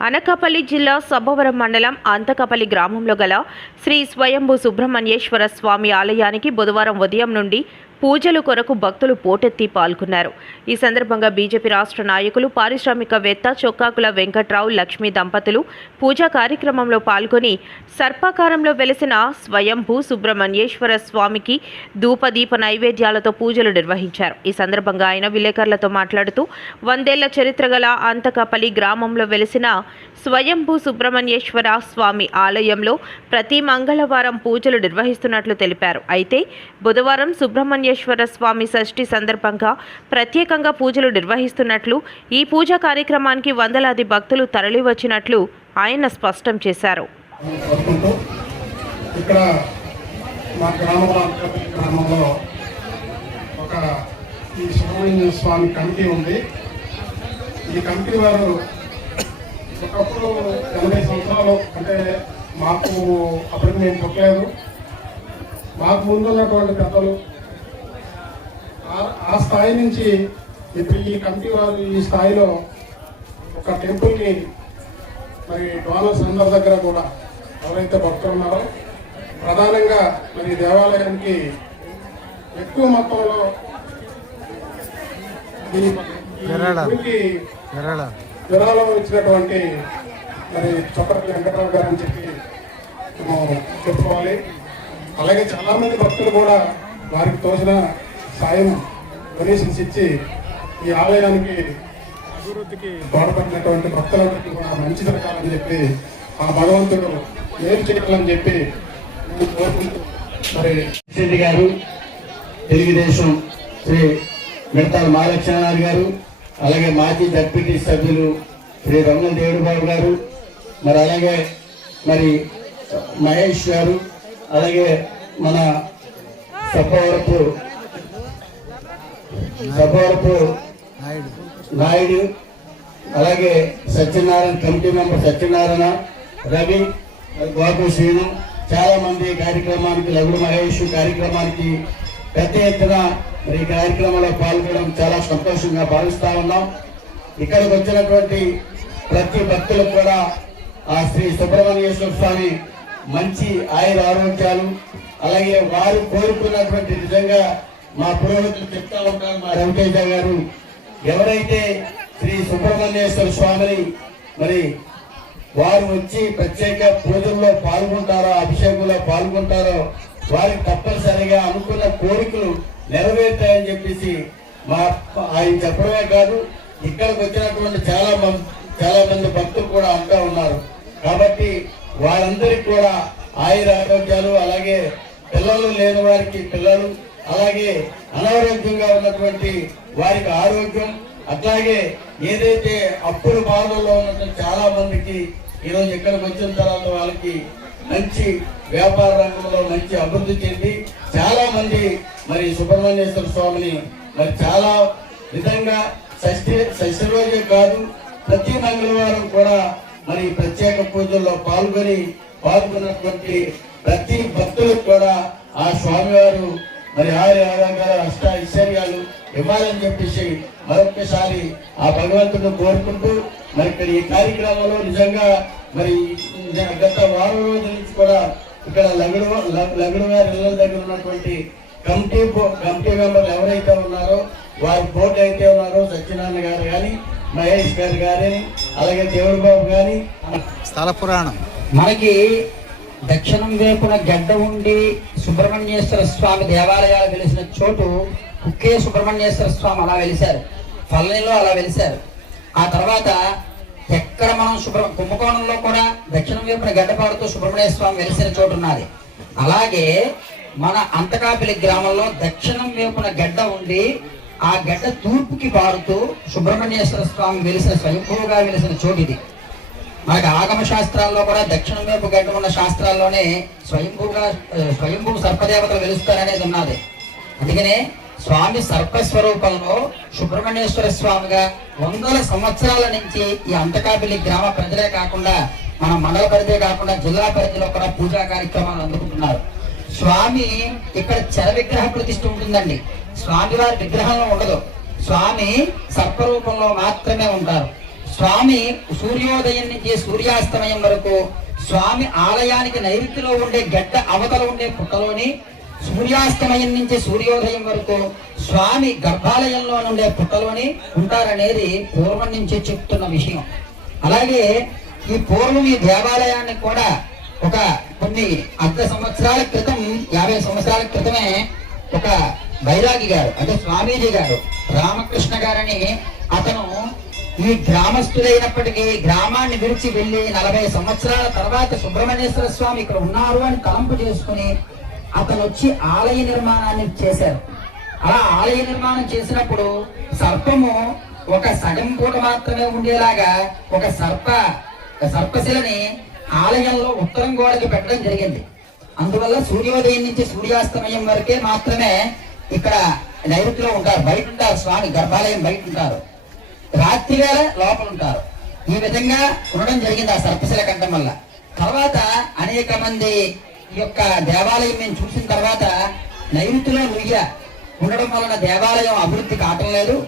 అనకాపల్లి జిల్లా సబ్బవరం మండలం అంతకపల్లి గ్రామంలో గల శ్రీ స్వయంభూ సుబ్రహ్మణ్యేశ్వర స్వామి ఆలయానికి బుధవారం ఉదయం నుండి పూజలు కొరకు భక్తులు పోటెత్తి పాల్గొన్నారు. ఈ సందర్భంగా బీజేపీ రాష్ట్ర నాయకులు పారిశ్రామికవేత్త చొక్కాకుల వెంకట్రావు లక్ష్మీ దంపతులు పూజా కార్యక్రమంలో పాల్గొని సర్పాకారంలో వెలిసిన స్వయంభూ సుబ్రహ్మణ్యేశ్వర స్వామికి ధూపదీప నైవేద్యాలతో పూజలు నిర్వహించారు. ఈ సందర్భంగా ఆయన విలేకరులతో మాట్లాడుతూ వందేళ్ళ చరిత్ర గల అంతకపల్లి గ్రామంలో వెలిసిన స్వయంభూ సుబ్రహ్మణ్యేశ్వర స్వామి ఆలయంలో ప్రతి మంగళవారం పూజలు నిర్వహిస్తున్నట్లు తెలిపారు. అయితే బుధవారం సుబ్రహ్మణ్యేశ్వర స్వామి షష్ఠి సందర్భంగా ప్రత్యేకంగా పూజలు నిర్వహిస్తున్నట్లు ఈ పూజా కార్యక్రమానికి వందలాది భక్తులు తరలివచ్చినట్లు ఆయన స్పష్టం చేశారు. ఇక్కడ మా గ్రామంలో గ్రామంలో ఒక ఈ సుబ్రహ్మణ్య స్వామి కమిటీ ఉంది. ఈ కమిటీ వారు ఒకప్పుడు ఎనభై సంవత్సరాలు అంటే మాకు అప్పటికి మేము పుట్టలేదు. మాకు ముందు ఉన్నటువంటి పెద్దలు ఆ- స్థాయి నుంచి ఇప్పుడు ఈ కమిటీ వారు ఈ స్థాయిలో ఒక టెంపుల్ని మరి డోనర్స్ అందరి దగ్గర కూడా ఎవరైతే భక్తులు ఉన్నారో ప్రధానంగా మరి దేవాలయానికి ఎక్కువ మొత్తంలో విరాళం ఇచ్చినటువంటి మరి చొక్కటి వెంకటరావు గారు అని చెప్పి చెప్పుకోవాలి. అలాగే చాలా మంది భక్తులు కూడా వారికి తోచిన సాయం డొనేషన్స్ ఇచ్చి ఈ ఆలయానికి అభివృద్ధికి తోడ్పడినటువంటి భక్తులందరికీ కూడా మంచి జరగాలని చెప్పి ఆ భగవంతుడు ఏం చేయాలని చెప్పి నేను కోరుకుంటూ మరి రెడ్డి గారు తెలుగుదేశం శ్రీ మిడతాల మహాలక్ష్మణరావు గారు అలాగే మాజీ జడ్పీటీ సభ్యులు శ్రీ రమణ దేవుడుబాబు గారు మరి అలాగే మరి మహేష్ గారు అలాగే మన సబ్బవరపు సబ్బవరపు నాయుడు. అలాగే సత్యనారాయణ కమిటీ మెంబర్ సత్యనారాయణ రవి గోపు శ్రీను చాలా మంది కార్యక్రమానికి లఘుడు మహేష్ కార్యక్రమానికి పెద్ద ఎత్తున మరి ఈ కార్యక్రమంలో పాల్గొనడం చాలా సంతోషంగా భావిస్తా ఉన్నాం. ఇక్కడికి వచ్చినటువంటి ప్రతి భక్తులకు కూడా ఆ శ్రీ సుబ్రహ్మణ్యేశ్వర స్వామి మంచి ఆయుర ఆరోగ్యాలు అలాగే వారు కోరుకున్నటువంటి నిజంగా మా పురోహితులు చెప్తా ఉంటారు మా రవితేజ గారు. ఎవరైతే శ్రీ సుబ్రహ్మణ్యేశ్వర స్వామిని మరి వారు వచ్చి ప్రత్యేక పూజల్లో పాల్గొంటారో అభిషేకంలో పాల్గొంటారో వారికి తప్పనిసరిగా అనుకున్న కోరికలు నెరవేరుతాయని చెప్పేసి మా ఆయన చెప్పడమే కాదు ఇక్కడికి వచ్చినటువంటి చాలా మంది చాలా మంది భక్తులు కూడా అంటూ ఉన్నారు. కాబట్టి వారందరికీ కూడా ఆయుర ఆరోగ్యాలు అలాగే పిల్లలు లేని వారికి పిల్లలు అలాగే అనారోగ్యంగా ఉన్నటువంటి వారికి ఆరోగ్యం అట్లాగే ఏదైతే అప్పుల బాధల్లో ఉన్నటువంటి చాలా మందికి ఈరోజు ఇక్కడికి వచ్చిన తర్వాత వాళ్ళకి మంచి వ్యాపార రంగంలో మంచి అభివృద్ధి చెంది చాలా మంది మరి సుబ్రహ్మణ్యేశ్వర స్వామిని మరి చాలా విధంగా షష్ఠి షష్ఠి రోజే కాదు ప్రతి మంగళవారం కూడా మరి ప్రత్యేక పూజల్లో పాల్గొని పాల్గొన్నటువంటి ప్రతి భక్తులకు కూడా ఆ స్వామివారు మరి ఆరు ఆరోగ్యాలు అష్ట ఐశ్వర్యాలు ఇవ్వాలని చెప్పేసి మరొకసారి ఆ భగవంతుడు కోరుకుంటూ మరి ఇక్కడ ఈ కార్యక్రమంలో నిజంగా మరి గత వారం రోజుల నుంచి కూడా ఇక్కడ లగడు లగడు గారి ఇళ్ళ దగ్గర ఉన్నటువంటి కమిటీ కమిటీ మెంబర్లు ఎవరైతే ఉన్నారో వారి బోర్డు అయితే ఉన్నారో సత్యనారాయణ గారు కానీ మహేష్ గారు కానీ అలాగే దేవుడు బాబు కానీ స్థల పురాణం. మనకి దక్షిణం వైపున గడ్డ ఉండి సుబ్రహ్మణ్యేశ్వర స్వామి దేవాలయాలు వెలిసిన చోటు కుక్కే సుబ్రహ్మణ్యేశ్వర స్వామి అలా వెలిశారు. పల్లెలో అలా వెలిశారు. ఆ తర్వాత ఎక్కడ మనం సుబ్ర కుంభకోణంలో కూడా దక్షిణం వైపున గడ్డపాడుతూ సుబ్రహ్మణ్య స్వామి వెలిసిన చోటు ఉన్నది. అలాగే మన అంతకాపిలి గ్రామంలో దక్షిణం వైపున గడ్డ ఉండి ఆ గడ్డ తూర్పుకి పారుతూ సుబ్రహ్మణ్యేశ్వర స్వామి వెలిసిన స్వయంభూగా వెలిసిన చోటు ఇది. మనకి ఆగమ శాస్త్రాల్లో కూడా దక్షిణం వైపు గడ్డ ఉన్న శాస్త్రాల్లోనే స్వయంభూగా స్వయంభూ సర్పదేవతలు వెలుస్తారనేది ఉన్నది. అందుకనే స్వామి సర్పస్వరూపంలో సుబ్రహ్మణ్యేశ్వర స్వామిగా వందల సంవత్సరాల నుంచి ఈ అంతకాపిల్లి గ్రామ ప్రజలే కాకుండా మన మండల పరిధే కాకుండా జిల్లా పరిధిలో కూడా పూజా కార్యక్రమాలు అందుకుంటున్నారు. స్వామి ఇక్కడ చర విగ్రహ ప్రతిష్ఠ ఉంటుందండి. స్వామి వారి విగ్రహంలో ఉండదు. స్వామి సర్పరూపంలో మాత్రమే ఉంటారు. స్వామి సూర్యోదయం నుంచి సూర్యాస్తమయం వరకు స్వామి ఆలయానికి నైరుతిలో ఉండే గడ్డ అవతల ఉండే పుట్టలోని సూర్యాస్తమయం నుంచి సూర్యోదయం వరకు స్వామి గర్భాలయంలో ఉండే పుట్టలోని ఉంటారనేది పూర్వం నుంచి చెప్తున్న విషయం. అలాగే ఈ పూర్వం ఈ దేవాలయాన్ని కూడా ఒక కొన్ని అర్ధ సంవత్సరాల క్రితం యాభై సంవత్సరాల క్రితమే ఒక బైరాగి గారు అంటే స్వామీజీ గారు రామకృష్ణ గారని అతను ఈ గ్రామస్తులైనప్పటికీ గ్రామాన్ని విడిచి వెళ్ళి నలభై సంవత్సరాల తర్వాత సుబ్రహ్మణ్యేశ్వర స్వామి ఇక్కడ ఉన్నారు అని కలంపు చేసుకుని అతను వచ్చి ఆలయ నిర్మాణాన్ని చేశారు. అలా ఆలయ నిర్మాణం చేసినప్పుడు సర్పము ఒక సగం పూట మాత్రమే ఉండేలాగా ఒక సర్ప సర్పశిలని ఆలయంలో ఉత్తరం గోడకి పెట్టడం జరిగింది. అందువల్ల సూర్యోదయం నుంచి సూర్యాస్తమయం వరకే మాత్రమే ఇక్కడ నైరుతిలో ఉంటారు. బయట ఉంటారు స్వామి గర్భాలయం బయట ఉంటారు. రాత్రి వేళ లోపల ఉంటారు ఈ విధంగా ఉండడం జరిగింది ఆ సర్పశిల కంఠం వల్ల. తర్వాత అనేక మంది ఈ యొక్క దేవాలయం మేము చూసిన తర్వాత నైరుతిలో నుయ్య ఉండడం వలన దేవాలయం అభివృద్ధి కావటం లేదు.